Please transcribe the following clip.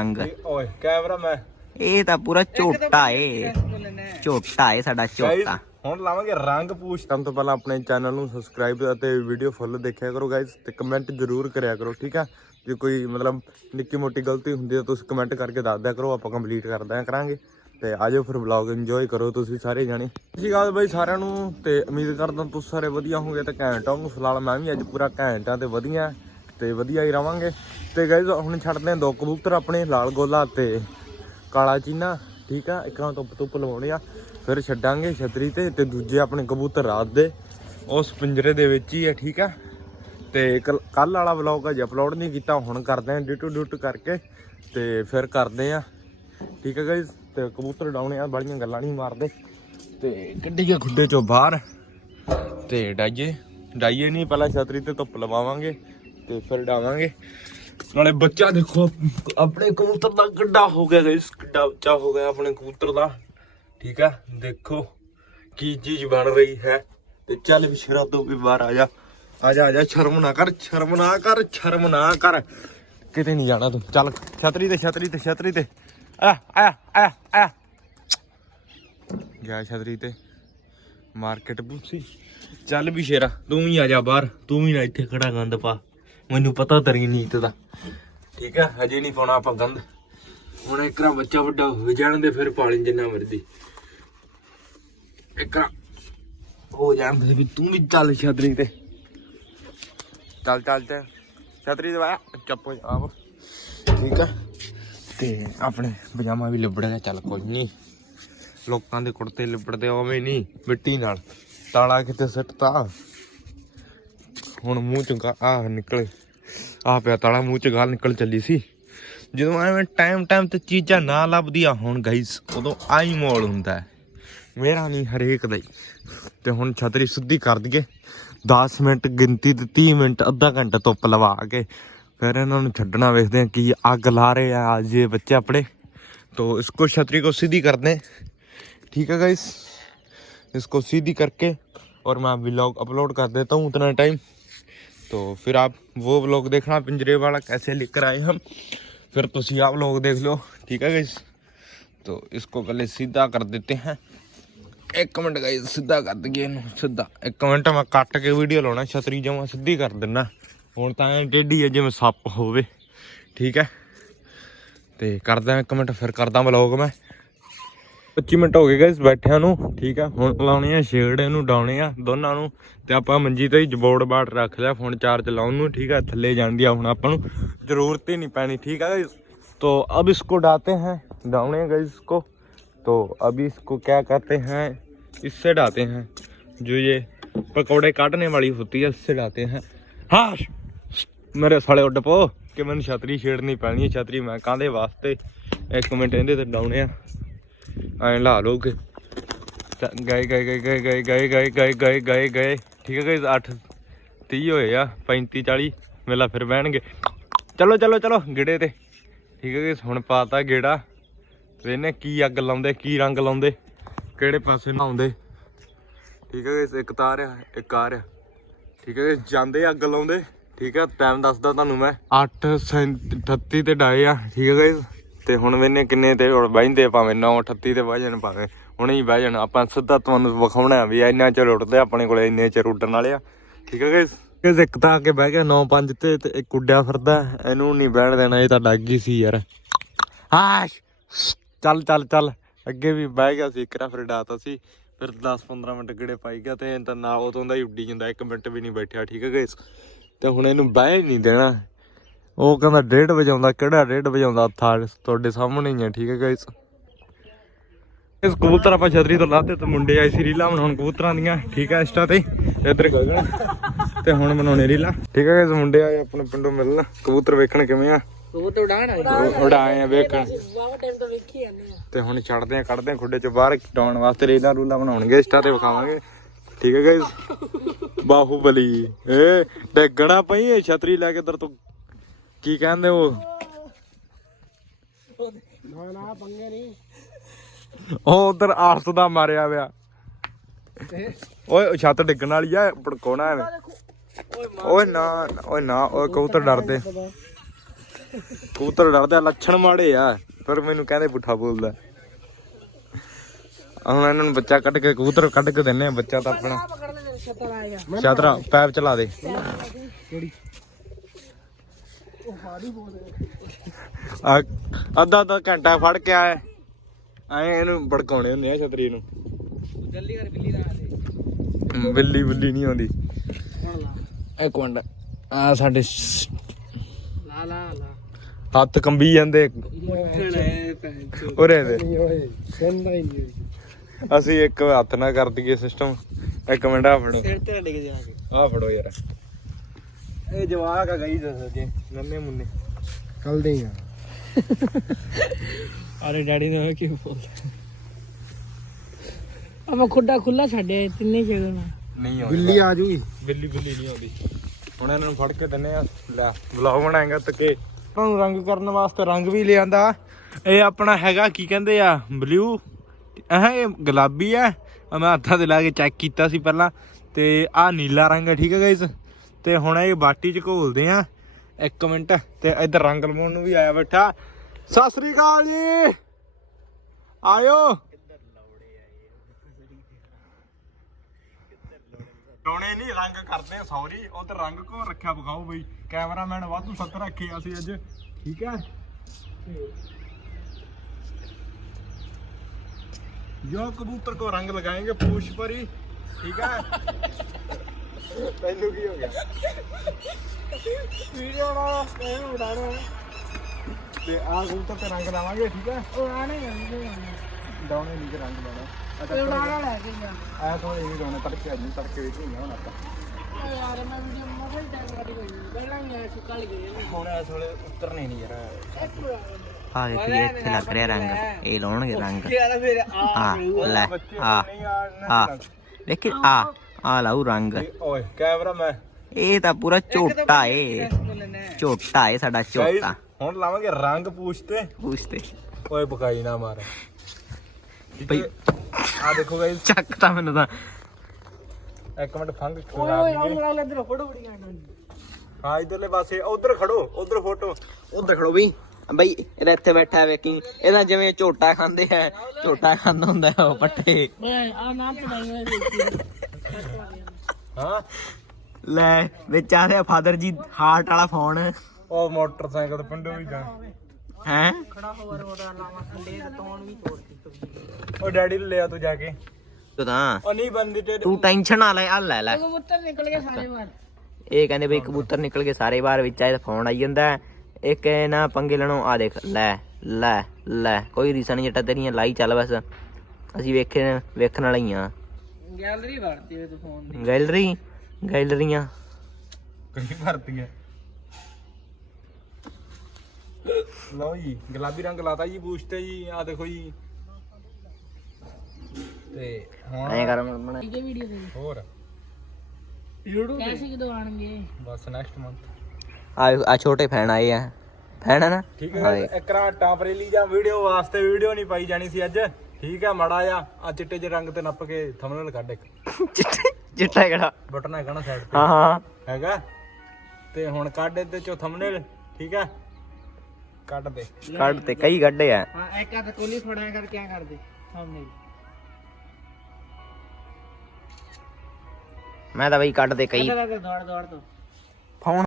ਰੰਗ ਓਏ ਕੈਮਰਾ ਮੈਂ। ਇਹ ਤਾਂ ਪੂਰਾ ਝੋਟਾ ਏ। ਝੋਟਾ ਏ ਸਾਡਾ ਝੋਟਾ। ਹੁਣ ਲਾਵਾਂਗੇ ਰੰਗ ਪੂਛ। ਕਰਨ ਤੋਂ ਪਹਿਲਾਂ ਆਪਣੇ ਚੈਨਲ ਨੂੰ ਸਬਸਕ੍ਰਾਈਬ ਅਤੇ ਵੀਡੀਓ ਫੁੱਲ ਦੇਖਿਆ ਕਰੋ ਗਾਇਸ ਤੇ ਕਮੈਂਟ ਜ਼ਰੂਰ ਕਰਿਆ ਕਰੋ ਠੀਕ ਆ? ਜੇ ਕੋਈ ਮਤਲਬ ਨਿੱਕੀ ਮੋਟੀ ਗਲਤੀ ਹੁੰਦੀ ਹੈ ਤੁਸੀਂ ਕਮੈਂਟ ਕਰਕੇ ਦੱਸ ਦਿਆ ਕਰੋ ਆਪਾਂ ਕੰਪਲੀਟ ਕਰ ਦਿਆ ਕਰਾਂਗੇ। ਤੇ ਆਜੋ ਫਿਰ ਵਲੌਗ ਇੰਜੋਏ ਕਰੋ ਤੁਸੀਂ ਸਾਰੇ ਜਾਣੇ। ਸਤਿ ਸ਼੍ਰੀ ਅਕਾਲ ਬਾਈ ਸਾਰਿਆਂ ਨੂੰ ਤੇ ਉਮੀਦ ਕਰਦਾ ਤੁਸੀਂ ਸਾਰੇ ਵਧੀਆ ਹੋਵੋਗੇ ਤੇ ਘੈਂਟ ਹੋਵੋਗੇ ਫਿਲਹਾਲ ਮੈਂ ਵੀ ਅੱਜ ਪੂਰਾ ਘੈਂਟ ਆ ਤੇ ਵਧੀਆ। ਤੇ ਵਧੀਆ ਹੀ ਰਵਾਂਗੇ। ਤੇ ਗਾਇਸ ਹੁਣ ਛੱਡਦੇ ਹਾਂ ਦੋ ਕਬੂਤਰ ਆਪਣੇ, ਲਾਲ ਗੋਲਾ ਤੇ ਕਾਲਾ ਚੀਨਾ, ਠੀਕ ਆ? ਇੱਕ ਇੱਕਾਂ ਧੁੱਪ ਧੁੱਪ ਲਵਾਉਣੇ ਆ, ਫਿਰ ਛੱਡਾਂਗੇ ਛਤਰੀ ਤੇ ਤੇ ਦੂਜੇ ਆਪਣੇ ਕਬੂਤਰ ਰਾਤ ਦੇ ਉਸ ਪਿੰਜਰੇ ਦੇ ਵਿੱਚ ਹੀ ਆ, ਠੀਕ ਆ? ਤੇ ਕੱਲ ਵਾਲਾ ਵਲੌਗ ਅਜੇ ਅਪਲੋਡ ਨਹੀਂ ਕੀਤਾ, ਹੁਣ ਕਰਦੇ ਆ ਡਿਟੂ ਡਿਟੂ ਕਰਕੇ, ਤੇ ਫਿਰ ਕਰਦੇ ਆ ਠੀਕ ਆ ਗਾਇਸ ਤੇ ਕਬੂਤਰ ਡਾਉਣੇ ਆ ਬੜੀਆਂ ਗੱਲਾਂ ਨਹੀਂ ਮਾਰਦੇ, ਤੇ ਕੱਢੀਏ ਖੁੱਡੇ ਚੋਂ ਬਾਹਰ, ਤੇ ਡਾਈਏ ਡਾਈਏ ਨਹੀਂ, ਪਹਿਲਾਂ ਛਤਰੀ ਤੇ ਧੁੱਪ ਲਵਾਵਾਂਗੇ। ਤੇ ਫਿਰ ਡਾਵਾਂਗੇ। ਨਾਲੇ ਬੱਚਾ ਦੇਖੋ, ਆਪਣੇ ਕਬੂਤਰ ਦਾ ਗੱਡਾ ਹੋ ਗਿਆ ਗਾਇਸ ਗੱਡਾ ਬੱਚਾ ਹੋ ਗਿਆ ਆਪਣੇ ਕਬੂਤਰ ਦਾ। ਠੀਕ ਆ, ਦੇਖੋ ਕੀ ਚੀਜ਼ ਬਣ ਰਹੀ ਹੈ। ਤੇ ਚੱਲ ਵੀ ਸ਼ਰਾ ਤੋਂ ਵੀ ਬਾਹਰ ਆ ਜਾ। ਆ ਜਾ ਆ ਜਾ, ਸ਼ਰਮ ਨਾ ਕਰ, ਸ਼ਰਮ ਨਾ ਕਰ, ਸ਼ਰਮ ਨਾ ਕਰ। ਕਿਤੇ ਨਹੀਂ ਜਾਣਾ ਤੂੰ, ਚੱਲ, ਛਤਰੀ ਤੇ ਛਤਰੀ ਤੇ ਛਤਰੀ ਤੇ। ਆ ਆ ਆ ਆ। ਗਿਆ ਛਤਰੀ ਤੇ। ਮਾਰਕੀਟ ਬੂਸੀ ਚੱਲ ਵੀ ਸ਼ੇਰਾ, ਤੂੰ ਵੀ ਆ ਜਾ ਬਾਹਰ, ਤੂੰ ਵੀ ਨਾ ਇੱਥੇ ਖੜਾ ਗੰਦ ਪਾ। ਮੈਨੂੰ ਪਤਾ ਤੇਰੀ ਨੀਤ ਦਾ। ਠੀਕ ਆ, ਹਜੇ ਨਹੀਂ ਪਾਉਣਾ ਆਪਾਂ ਗੰਦ ਹੁਣ ਇੱਕਰਾ ਬੱਚਾ ਵੱਡਾ ਹੋ ਜਾਣ ਦੇ ਫਿਰ ਪਾਲੀ ਜਿੰਨਾ ਮਰਦੀ ਇੱਕਰਾ ਹੋ ਜਾਣ ਦੇ ਵੀ ਤੂੰ ਵੀ ਚੱਲ ਛਤਰੀ ਤੇ। ਚੱਲ ਚੱਲ ਤੇ। ਛਤਰੀ ਤੇ ਚੱਪ ਹੋ ਜਾ ਠੀਕ ਆ, ਤੇ ਆਪਣੇ ਪਜਾਮਾ ਵੀ ਲਿਬੜ ਚੱਲ ਕੋਈ ਨਹੀਂ। ਲੋਕਾਂ ਦੇ ਕੁੜਤੇ ਲਿਬੜਦੇ ਉਵੇਂ ਨਹੀਂ, ਮਿੱਟੀ ਨਾਲ। ਤਾਲਾ ਕਿਤੇ ਸੱਟਤਾ। ਹੁਣ ਮੂੰਹ ਚੁੰਗਾ ਆ ਨਿਕਲੇ। ਆ ਪਿਆ ਤਾਲਾ ਮੂੰਹ ਚ ਗਾਲ ਨਿਕਲ ਚੱਲੀ ਸੀ ਜਦੋਂ ਐਵੇਂ ਟਾਈਮ ਟਾਈਮ ਤੇ ਚੀਜ਼ਾਂ ਨਾ ਲੱਭਦੀਆਂ ਹੁਣ ਗਾਈਸ ਉਦੋਂ ਆਈ ਮੋਲ ਹੁੰਦਾ ਹੈ ਮੇਰਾ ਨਹੀਂ ਹਰੇਕ ਦਾ ਹੀ ਤੇ ਹੁਣ ਛਤਰੀ ਸਿੱਧੀ ਕਰ ਦਈਏ 10 ਮਿੰਟ ਗਿਣਤੀ ਤੇ 30 ਮਿੰਟ ਅੱਧਾ ਘੰਟਾ ਧੁੱਪ ਲਵਾ ਕੇ ਫਿਰ ਇਹਨਾਂ ਨੂੰ ਛੱਡਣਾ ਵੇਖਦੇ ਆ ਕੀ ਅੱਗ ਲਾ ਰਹੇ ਆ ਅੱਜ ਇਹ ਬੱਚੇ ਆਪਣੇ तो इसको छतरी को सीधी कर दें ठीक है गाइस इसको सीधी करके और मैं व्लॉग अपलोड कर देता हूँ उतना टाइम तो फिर आप वो व्लॉग देखना पिंजरे वाला कैसे लेकर आए हम फिर तो आप लोग देख लो ठीक है गाइस तो इसको पहले सीधा कर देते हैं ਇੱਕ ਮਿੰਟ ਗਾਇਸ ਸਿੱਧਾ ਕਰ ਦਈਏ ਇਹਨੂੰ ਸਿੱਧਾ ਇੱਕ ਮਿੰਟ ਮੈਂ ਕੱਟ ਕੇ ਵੀਡੀਓ ਲਾਉਣਾ ਛਤਰੀ ਜਮਾ ਸਿੱਧੀ ਕਰ ਦਿੰਨਾ ਹੁਣ ਤਾਂ ਐ ਟੇਢੀ ਹੈ ਜਿਵੇਂ ਸੱਪ ਹੋਵੇ ਠੀਕ ਹੈ ਤੇ ਕਰਦਾ ਇੱਕ ਮਿੰਟ ਫਿਰ ਕਰਦਾ ਵਲੌਗ ਮੈਂ 25 ਮਿੰਟ ਹੋ ਗਏ ਗਾਇਸ ਬੈਠਿਆਂ ਨੂੰ ਠੀਕ ਆ ਹੁਣ ਲਾਉਣੇ ਆ ਛੇੜ ਇਹਨੂੰ ਡਾਉਣੇ ਆ ਦੋਨਾਂ ਨੂੰ ਤੇ ਆਪਾਂ ਮੰਜੀ ਤੇ ਹੀ ਜਬੋਰਡ ਬਾਟ ਰੱਖ ਲਿਆ ਫੋਨ ਚਾਰਜ ਲਾਉਣ ਨੂੰ ਠੀਕ ਆ ਥੱਲੇ ਜਾਣ ਦੀ ਆ ਹੁਣ ਆਪਾਂ ਨੂੰ ਜ਼ਰੂਰਤ ਹੀ ਨਹੀਂ ਪੈਣੀ ਠੀਕ ਆ गाइस तो अब इसको डालते हैं डाउने गाइस इसको तो अभी इसको क्या कहते हैं इससे डालते हैं जो ये पकौड़े काटने वाली होती है इससे डालते हैं हाँ ਮੇਰੇ ਸਾਲੇ ਉੱਡ ਪੋ ਕਿ ਮੈਨੂੰ ਛਤਰੀ ਛੇੜਨੀ ਪੈਣੀ ਹੈ ਛਤਰੀ ਮੈਂ ਕਾਹਦੇ ਵਾਸਤੇ ਇੱਕ ਮਿੰਟ ਇਹਦੇ ਤੇ ਡਾਉਣੇ ਆ ਐਂ ਲਾ ਲੋਗੇ ਗਏ ਗਏ ਗਏ ਗਏ ਗਏ ਗਏ ਗਏ ਗਏ ਗਏ ਗਏ ਗਏ ਠੀਕ ਹੈ ਗਏ 8 30 ਹੋਏ ਆ 35 40 ਮੇਲਾ ਫਿਰ ਬਹਿਣਗੇ ਚਲੋ ਚਲੋ ਚਲੋ ਗਿੜੇ ਤੇ ਠੀਕ ਹੈ ਗਏ ਹੁਣ ਪਾਤਾ ਗੇੜਾ ਵੇਨੇ ਕੀ ਅੱਗ ਲਾਉਂਦੇ ਕੀ ਰੰਗ ਲਾਉਂਦੇ ਕਿਹੜੇ ਪਾਸੇ ਨਹਾਉਂਦੇ ਠੀਕ ਹੈ ਗਏ ਇੱਕ ਤਾਰ ਆ ਇੱਕ ਆ ਰਿਹਾ ਠੀਕ ਹੈ ਗਾਇਸ, ਜਾਂਦੇ ਅੱਗ ਲਾਉਂਦੇ ਠੀਕ ਹੈ ਟਾਈਮ ਦੱਸਦਾ ਤੁਹਾਨੂੰ ਮੈਂ 8:38 ਤੇ ਡਾਏ ਆ ਠੀਕ ਹੈ ਗਾਇਸ ਤੇ ਹੁਣ ਮੈਨੇ ਕਿੰਨੇ ਤੇ ਹੁਣ ਬਹਿੰਦੇ ਭਾਵੇਂ 9:38 ਤੇ ਬਹਿ ਜਾਣ ਭਾਵੇਂ ਹੁਣੇ ਹੀ ਬਹਿ ਜਾਣ। ਆਪਾਂ ਸਿੱਧਾ ਤੁਹਾਨੂੰ ਵਿਖਾਉਣਾ ਵੀ ਇੰਨਾ ਚਿਰ ਉੱਡਦੇ ਆਪਣੇ ਕੋਲੇ ਇੰਨੇ ਚਿਰ ਉੱਡਣ ਵਾਲੇ ਆ। ਠੀਕ ਹੈ ਗਾਇਸ ਗਾਇਸ ਇੱਕ ਤਾਂ ਆ ਕੇ ਬਹਿ ਗਿਆ 9:05 ਤੇ ਤੇ ਇੱਕ ਉੱਡਿਆ ਫਿਰਦਾ। ਇਹਨੂੰ ਨਹੀਂ ਬਹਿਣ ਦੇਣਾ, ਇਹ ਤਾਂ ਡੱਗ ਹੀ ਸੀ ਯਾਰ। ਹਾਸ਼ ਚੱਲ ਚੱਲ ਚੱਲ। ਅੱਗੇ ਵੀ ਬਹਿ ਗਿਆ ਸੀ, ਇੱਕ ਰਾ ਫਿਰ ਡਾਤਾ ਸੀ। ਫਿਰ 10-15 ਮਿੰਟ ਗੇੜੇ ਪਾਈ ਗਿਆ ਤੇ ਤਾਂ ਨਾ ਉਦੋਂ ਦਾ ਹੀ ਉੱਡੀ ਜਾਂਦਾ, ਇੱਕ ਮਿੰਟ ਵੀ ਨਹੀਂ ਬੈਠਿਆ, ਠੀਕ ਹੈ ਗਾਇਸ ਤੇ ਹੁਣ ਇਹਨੂੰ ਬਹਿ ਹੀ ਨਹੀਂ ਦੇਣਾ। ਉਹ ਕਹਿੰਦਾ ਡੇਢ ਵਜਾਉਂਦਾ ਕਿਹੜਾ ਡੇਢ ਵਜਾਉਂਦਾ ਥਾੜ ਤੁਹਾਡੇ ਸਾਹਮਣੇ ਹੀ ਆ ਠੀਕ ਹੈ ਗਾਇਸ ਇਸ ਕਬੂਤਰ ਆਪਾਂ ਛਤਰੀ ਤੋਂ ਲਾਤੇ ਤੇ ਮੁੰਡੇ ਆਏ ਸੀ ਰੀਲਾਂ ਬਣਾਉਣ ਕਬੂਤਰਾਂ ਦੀਆਂ ਠੀਕ ਹੈ ਇੰਸਟਾ ਤੇ। ਇੱਧਰ ਗਗਨ ਤੇ ਹੁਣ ਬਣਾਉਣੇ ਰੀਲਾਂ। ਠੀਕ ਹੈ ਗਾਇਸ ਮੁੰਡੇ ਆਏ ਆਪਣੇ ਪਿੰਡੋਂ ਮਿਲਣ। ਕਬੂਤਰ ਵੇਖਣ ਕਿਵੇਂ ਆ? ਉਹ ਤਾਂ ਉਡਾਣ ਆਏ ਉਡਾਏ ਆ ਵੇਖਣ ਵਾਵਾ ਟਾਈਮ ਤੋਂ ਵੇਖੀ ਜਾਂਦੇ ਆ। ਤੇ ਹੁਣ ਛੱਡਦੇ ਆ ਕੱਢਦੇ ਆ ਖੁੱਡੇ ਚ ਬਾਹਰ ਡਾਉਣ ਵਾਸਤੇ ਰੇਲਾਂ ਰੂਲਾਂ ਬਣਾਉਣਗੇ ਇੰਸਟਾ ਤੇ ਵਿਖਾਵਾਂਗੇ। ਠੀਕ ਹੈ ਗਾਇਸ ਬਾਹੂਬਲੀ। ਏ ਡੱਗਣਾ ਪਈ ਇਹ ਛਤਰੀ ਲੈ ਕੇ ਇਧਰ ਤੋਂ ਕੀ ਕਹਿੰਦੇ ਉਹ ਨਾ ਨਾ ਪੰਗੇ ਨਹੀਂ। ਉਹ ਉਧਰ ਆਰਸ ਦਾ ਮਾਰਿਆ ਵਿਆ ਓਏ ਛੱਤ ਡਿੱਗਣ ਵਾਲੀ ਆ ਭੜਕਾਉਣਾ ਐਵੇਂ। ਓਏ ਨਾ ਓਏ ਨਾ ਓਏ ਕਬੂਤਰ ਡਰਦੇ। ਕਬੂਤਰ ਡਰਦੇ ਆ ਲੱਛਣ ਮਾੜੇ ਆ ਪਰ ਮੈਨੂੰ ਕਹਿੰਦੇ ਪੁੱਠਾ ਬੋਲਦਾ। ਹੁਣ ਇਹਨਾਂ ਨੂੰ ਬੱਚਾ ਕੱਢ ਕੇ ਕਬੂਤਰ ਕੱਢ ਕੇ ਦਿੰਨੇ ਆ ਬੱਚਾ ਤਾਂ ਆਪਣਾ। ਛੱਤਰ ਪੈਪ ਚਲਾ ਦੇ। ਆ ਅੱਧਾ ਅੱਧਾ ਘੰਟਾ ਫੜ ਕੇ ਆਏ। ਐ ਇਹਨੂੰ ਭੜਕਾਉਣੇ ਹੁੰਦੇ ਆ ਛਤਰੀ ਨੂੰ। ਜਲਦੀ ਕਰ ਬਿੱਲੀ ਨਾ ਦੇ ਹਮ, ਬਿੱਲੀ ਬਿੱਲੀ ਨਹੀਂ ਆਉਂਦੀ। ਇੱਕ ਮਿੰਟ। ਆ ਸਾਡੇ ਲਾ ਲਾ ਲਾ। ਹੱਥ ਕੰਬੀ ਜਾਂਦੇ। ਉਰੇ ਦੇ। ਅਸੀਂ ਇੱਕ ਹੱਥ ਨਾਲ ਕਰ ਦਈਏ ਸਿਸਟਮ ਇੱਕ ਮਿੰਟ ਆ ਫੜੋ। ਸਿਰ ਤੇ ਡਿੱਗ ਜਾ ਕੇ। ਆ ਫੜੋ ਯਾਰ। ਇਹ ਜਵਾਕ ਆ ਗਈ ਦੱਸ ਜੇ ਨੰਨੇ ਮੁੰਨੇ। ਕੱਲ ਦੇ ਆ। ਅਰੇ ਡੈਡੀ ਨੇ ਕੀ ਬੋਲ ਆਪਾਂ ਖੁੱਡਾ ਖੁੱਲਾ ਛੱਡਿਆ ਤਿੰਨੇ ਜਗ੍ਹਾ ਨਾਲ। ਨਹੀਂ ਆਉਂਦੀ। ਬਿੱਲੀ ਆ ਜੂਗੀ। ਬਿੱਲੀ ਬਿੱਲੀ ਨਹੀਂ ਆਉਂਦੀ। ਹੁਣ ਇਹਨਾਂ ਨੂੰ ਫੜ ਕੇ ਦਿੰਨੇ ਆ ਲੈ ਵਲੌਗ ਬਣਾਏਗਾ ਤੱਕੇ। ਤੁਹਾਨੂੰ ਰੰਗ ਕਰਨ ਵਾਸਤੇ ਰੰਗ ਵੀ ਲਿਆਂਦਾ ਇਹ ਆਪਣਾ ਹੈਗਾ ਕੀ ਕਹਿੰਦੇ ਆ ਬਲੂ। ਇਹ ਇਹ ਗੁਲਾਬੀ ਆ। ਮੈਂ ਹੱਥਾਂ ਤੇ ਲਾ ਕੇ ਚੈੱਕ ਕੀਤਾ ਸੀ ਪਹਿਲਾਂ। ਤੇ ਆ ਨੀਲਾ ਰੰਗ ਹੈ ਠੀਕ ਹੈ ਗਾਇਸ ਤੇ ਹੁਣ ਇਹ ਬਾਟੀ ਚ ਘੋਲਦੇ ਆ। 1 ਮਿੰਟ, ਤੇ ਇੱਧਰ ਰੰਗ ਲਵਾਉਣ ਨੂੰ ਵੀ ਆਇਆ ਬੈਠਾ। ਸਤਿ ਸ੍ਰੀ ਅਕਾਲ ਜੀ। ਆਇਓ। ਟੋਣੇ ਨਹੀਂ ਰੰਗ ਕਰਦੇ ਸੌਰੀ ਉਧਰ ਰੰਗ ਕੋ ਰੱਖਿਆ ਬਗਾਓ ਬਈ। ਕੈਮਰਾਮੈਨ ਵਾਧੂ ਸੱਤ ਰੱਖੇ ਅਸੀਂ ਅੱਜ। ਠੀਕ ਹੈ? ਜੋ ਕਬੂਤਰ ਕੋ ਰੰਗ ਲਗਾਏਗੇ, ਪੂਛ ਪਰੀ। ਠੀਕ ਹੈ? ਤੈਨੂੰ ਕੀ ਹੋ ਗਿਆ? ਵੀਡੀਓ ਨਾ ਇਹ ਉਡਾਣਾ ਤੇ ਆ ਕਬੂਤਰ ਤੇ ਰੰਗ ਲਾਵਾਂਗੇ ਠੀਕ ਹੈ? ਉਡਾਣੇ ਜਾਂਦੇ ਡਾਉਣੇ ਨਹੀਂ ਰੰਗ ਲਾਉਣਾ। ਤੇ ਉਡਾਣਾ ਲੈ ਕੇ ਜਾ। ਐ ਤੋਂ ਇਹ ਡਾਉਣੇ ਤੜਕੇ ਅੱਜ ਤੜਕੇ ਵਿੱਚ ਨਹੀਂ ਹੁਣ ਆਪਾਂ। ਯਾਰ ਮੈਂ ਵੀਡੀਓ ਮੋਬਾਈਲ ਟਾਈਮ ਕੱਢ ਗਈ ਪਹਿਲਾਂ ਵੀ ਆਇਆ ਸੀ ਕੱਲ ਗਏ ਹੁਣ ਇਸ ਵੇਲੇ ਉਤਰਨੇ ਨਹੀਂ ਯਾਰ। ਆ ਦੇਖ ਵੀ ਇੱਥੇ ਲੱਗ ਰਿਹਾ ਰੰਗ। ਇਹ ਲਾਉਣਗੇ ਰੰਗ। ਯਾਰ ਫਿਰ ਆ ਆ ਲੈ ਆ ਆ ਵੇਖੀ ਆ ਆ ਲਾਉ ਰੰਗ। ਓਏ ਕੈਮਰਾ ਮੈਂ। ਇਹ ਤਾਂ ਪੂਰਾ ਝੋਟਾ ਏ। ਝੋਟਾ ਏ ਸਾਡਾ ਝੋਟਾ। ਹੁਣ ਲਾਵਾਂਗੇ ਰੰਗ ਪੂਛ ਤੇ ਓਏ ਬਕਾਈ ਨਾ ਮਾਰ। ਬਈ ਆ ਦੇਖੋ ਗਾਇਸ ਚੱਕ ਤਾਂ ਮੈਨੂੰ ਤਾਂ। ਇੱਕ ਮਿੰਟ ਫੰਗ ਓਏ ਖਿਲਾ ਓਏ ਆਉਂ ਲਾ ਇਧਰ ਫੋਟੋ ਬੜੀ ਆਣਾ ਹਾਂ ਇਧਰਲੇ ਪਾਸੇ। ਉਧਰ ਖੜੋ ਉਧਰ ਫੋਟੋ। ਉਧਰ ਖੜੋ ਬਈ। ਬਈ ਇਹਦਾ ਇੱਥੇ ਬੈਠਾ ਵੇਖੀ। ਇਹਦਾ ਜਿਵੇਂ ਝੋਟਾ ਖਾਂਦੇ ਆ ਝੋਟਾ ਖਾਂਦਾ ਹੁੰਦਾ ਹੈ ਉਹ ਪੱਠੇ। ਓਏ ਆ ਨਾਮ ਚੜਾਈ ਹੋਈ ਦੇਖੀ। ਹਾਂ? ਲੈ ਵਿੱਚ ਆ ਰਿਹਾ ਫਾਦਰ ਜੀ ਹਾਰਟ ਵਾਲਾ ਫੋਨ। ਉਹ ਮੋਟਰਸਾਈਕਲ ਪਿੰਡੋਂ ਵੀ ਜਾ ਹੈ? ਖੜਾ ਹੋਰ ਹੋਰ ਲਾਵਾਂ ਥੱਲੇ ਤੇ ਤੌਣ ਵੀ ਤੋੜਦੀ ਉਹ ਡੈਡੀ ਨੂੰ ਲਿਆ ਤੂੰ ਜਾ ਕੇ। ਤੂੰ ਤਾਂ ਉਹ ਨਹੀਂ ਬੰਦੀ ਤੇ ਤੂੰ ਟੈਨਸ਼ਨ ਨਾ ਲੈ ਆ ਲੈ ਲੈ। ਕਬੂਤਰ ਨਿਕਲ ਗਏ ਸਾਰੇ ਬਾਹਰ। ਇਹ ਕਹਿੰਦੇ ਬਈ ਕਬੂਤਰ ਨਿਕਲ ਕੇ ਸਾਰੇ ਬਾਹਰ ਵਿੱਚ ਆਏ ਫੋਨ ਆਈ ਜਾਂਦਾ। ਹੈ। ਇੱਕ ਇਹ ਨਾ ਪੰਗੇ ਲੈਣੋਂ ਆ ਦੇਖ ਲੈ ਲੈ ਲੈ। ਕੋਈ ਰੀਸਨ ਨਹੀਂ ਜੱਟਾ ਤੇਰੀਆਂ ਲਾਈ ਚੱਲ ਬਸ। ਅਸੀਂ ਵੇਖੇ ਵੇਖਣ ਵਾਲੇ ਹੀ ਆ ਗੈਲਰੀ ਵੜਦੀ ਵੇ ਤੂੰ ਫੋਨ ਦੀ। ਗੈਲਰੀ? ਗੈਲਰੀਆਂ। ਕਹੀਂ ਭਰਤੀ ਹੈ ਲਓ ਜੀ ਗੁਲਾਬੀ ਰੰਗ ਲਾਤਾ ਜੀ ਪੂਛ ਤੇ ਜੀ ਆ ਦੇਖੋ ਜੀ। ਤੇ ਹੁਣ ਐਂ ਕਰ ਮਣਾ ਇਹ ਵੀਡੀਓ ਦੇ ਹੋਰ। ਕੈਸੇ ਕਿਦੋਂ ਆਣਗੇ ਬਸ ਨੈਕਸਟ ਮੰਥ ਆ ਆ ਛੋਟੇ ਫੈਨ ਆਏ ਆ। ਫੈਨ ਹੈ ਨਾ? ਠੀਕ ਹਾਂ ਹੈ ਇੱਕ ਰਾਂ ਟਾਂਪਰੇਲੀ ਜਾਂ ਵੀਡੀਓ ਵਾਸਤੇ ਵੀਡੀਓ ਨਹੀਂ ਪਾਈ ਜਾਣੀ ਸੀ ਅੱਜ। ਠੀਕ ਹੈ ਮਾੜਾ ਆ ਆ ਚਿੱਟੇ ਜਿਹੇ ਰੰਗ ਤੇ ਨੱਪ ਕੇ ਥੰਬਨੇਲ ਕੱਢ ਇੱਕ। ਚਿੱਟਾ ਚਿੱਟਾ ਕਿਹੜਾ? ਬਟਨ ਹੈਗਾ ਨਾ ਸਾਈਡ ਤੇ। ਹਾਂ ਹਾਂ। ਹੈਗਾ? ਤੇ ਹੁਣ ਕੱਢ ਇਹਦੇ ਚੋਂ ਥੰਬਨੇਲ ਠੀਕ ਹੈ ਕੱਢ ਦੇ। ਕੱਢ ਤੇ ਕਈ ਗੱਡੇ ਆ। ਹਾਂ ਇੱਕ ਹੱਥ ਕੋਲੀ ਫੜਾਇਆ ਕਰ ਕਿਆ ਕਰਦੇ ਸਾਹਮਣੇ ਮੈਂ ਤਾਂ ਬਈ ਕੱਢ ਤੇ ਕਈ। ਆ ਦੌੜ ਦੌੜ ਤੋਂ।